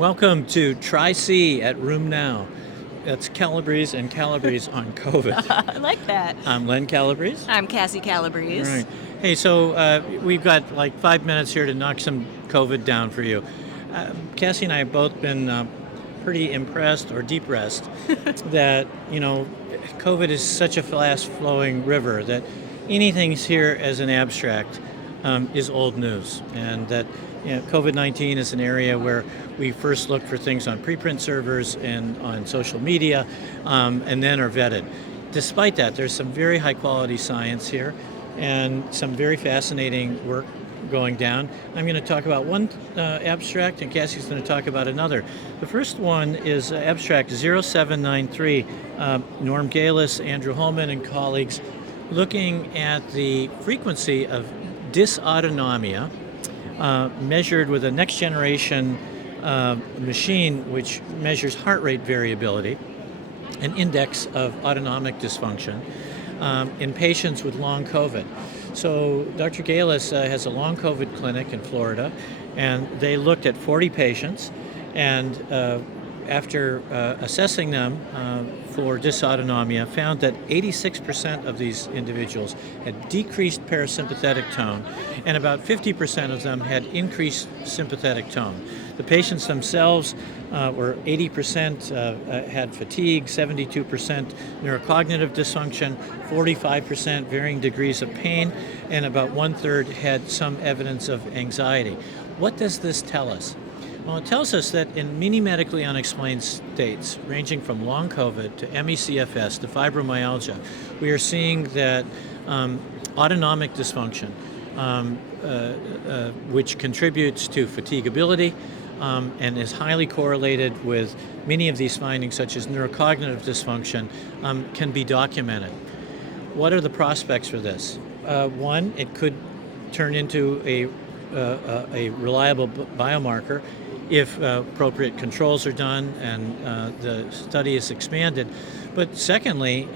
Welcome to Tri-C at Room Now. That's Calabrese and Calabrese on COVID. I like that. I'm Len Calabrese. I'm Cassie Calabrese. All right. Hey, so we've got like 5 minutes here to knock some COVID down for you. Cassie and I have both been pretty impressed or depressed that, COVID is such a fast-flowing river that anything here as an abstract is old news, and that COVID-19 is an area where we first look for things on preprint servers and on social media, and then are vetted. Despite that, there's some very high-quality science here and some very fascinating work going down. I'm going to talk about one abstract, and Cassie's going to talk about another. The first one is abstract 0793, Norm Galis, Andrew Holman, and colleagues looking at the frequency of dysautonomia measured with a next generation machine which measures heart rate variability, an index of autonomic dysfunction in patients with long COVID. So Dr. Galis has a long COVID clinic in Florida, and they looked at 40 patients, and after assessing them for dysautonomia, found that 86% of these individuals had decreased parasympathetic tone, and about 50% of them had increased sympathetic tone. The patients themselves were 80% had fatigue, 72% neurocognitive dysfunction, 45% varying degrees of pain, and about 1/3 had some evidence of anxiety. What does this tell us? Well, it tells us that in many medically unexplained states, ranging from long COVID to ME/CFS to fibromyalgia, we are seeing that autonomic dysfunction, which contributes to fatigability and is highly correlated with many of these findings, such as neurocognitive dysfunction, can be documented. What are the prospects for this? One, it could turn into a reliable biomarker if appropriate controls are done and the study is expanded. But secondly,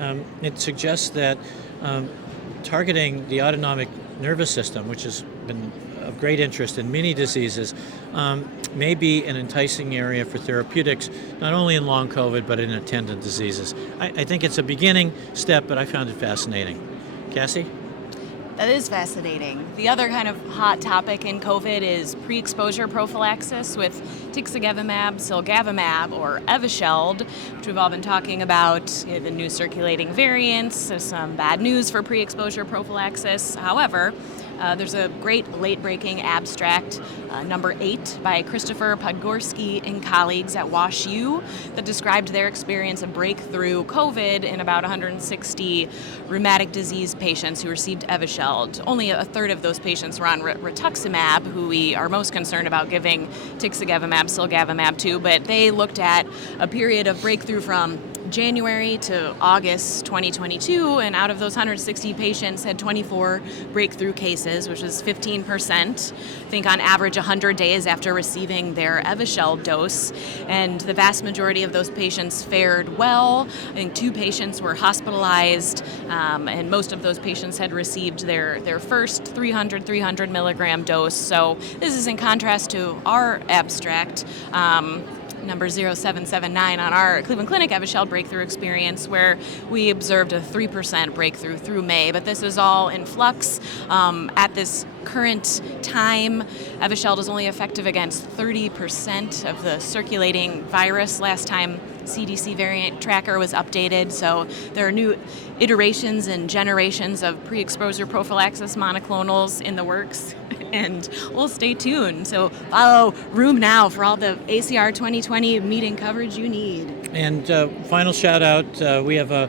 it suggests that targeting the autonomic nervous system, which has been of great interest in many diseases, may be an enticing area for therapeutics, not only in long COVID, but in attendant diseases. I think it's a beginning step, but I found it fascinating. Cassie? That is fascinating. The other kind of hot topic in COVID is pre-exposure prophylaxis with Tixagevimab, Cilgavimab, or Evusheld, which we've all been talking about, the new circulating variants. So some bad news for pre-exposure prophylaxis. However, there's a great late-breaking abstract, number 8, by Christopher Podgorski and colleagues at WashU that described their experience of breakthrough COVID in about 160 rheumatic disease patients who received Evusheld. Only a third of those patients were on rituximab, who we are most concerned about giving Tixagevimab, Cilgavimab to, but they looked at a period of breakthrough from January to August 2022, and out of those 160 patients had 24 breakthrough cases, which is 15%, I think on average 100 days after receiving their Evusheld dose, and the vast majority of those patients fared well. I think 2 patients were hospitalized, and most of those patients had received their first 300 milligram dose. So this is in contrast to our abstract, number 0779 on our Cleveland Clinic Evusheld breakthrough experience, where we observed a 3% breakthrough through May. But this is all in flux. At this current time, Evusheld is only effective against 30% of the circulating virus. Last time CDC variant tracker was updated, so there are new iterations and generations of pre-exposure prophylaxis monoclonals in the works, and we'll stay tuned. So follow Room Now for all the ACR 2020 meeting coverage you need. And final shout out, we have a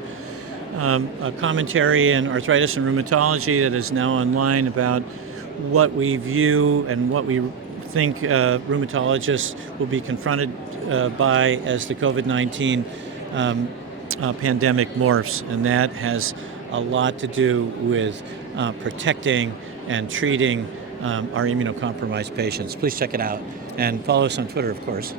commentary in arthritis and rheumatology that is now online about what we view and what we think rheumatologists will be confronted by as the COVID-19 pandemic morphs, and that has a lot to do with protecting and treating our immunocompromised patients. Please check it out and follow us on Twitter, of course.